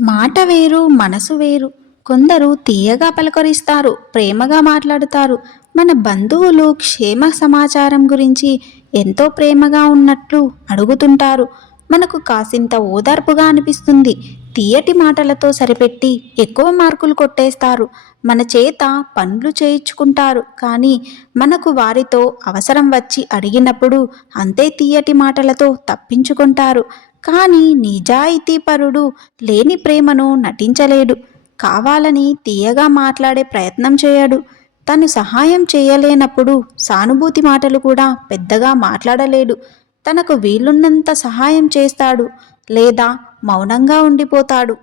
మాట వేరు మనసు వేరు. కొందరు తీయగా పలకరిస్తారు, ప్రేమగా మాట్లాడుతారు. మన బంధువులు క్షేమ సమాచారం గురించి ఎంతో ప్రేమగా ఉన్నట్లు అడుగుతుంటారు. మనకు కాసింత ఓదార్పుగా అనిపిస్తుంది. తీయటి మాటలతో సరిపెట్టి ఎక్కువ మార్కులు కొట్టేస్తారు. మన చేత పనులు చేయించుకుంటారు. కానీ మనకు వారితో అవసరం వచ్చి అడిగినప్పుడు అంతే తీయటి మాటలతో తప్పించుకుంటారు. కానీ నిజాయితీపరుడు లేని ప్రేమను నటించలేడు. కావాలని తీయగా మాట్లాడే ప్రయత్నం చేయడు. తను సహాయం చేయలేనప్పుడు సానుభూతి మాటలు కూడా పెద్దగా మాట్లాడలేడు. తనకు వీలున్నంత సహాయం చేస్తాడు లేదా మౌనంగా ఉండిపోతాడు.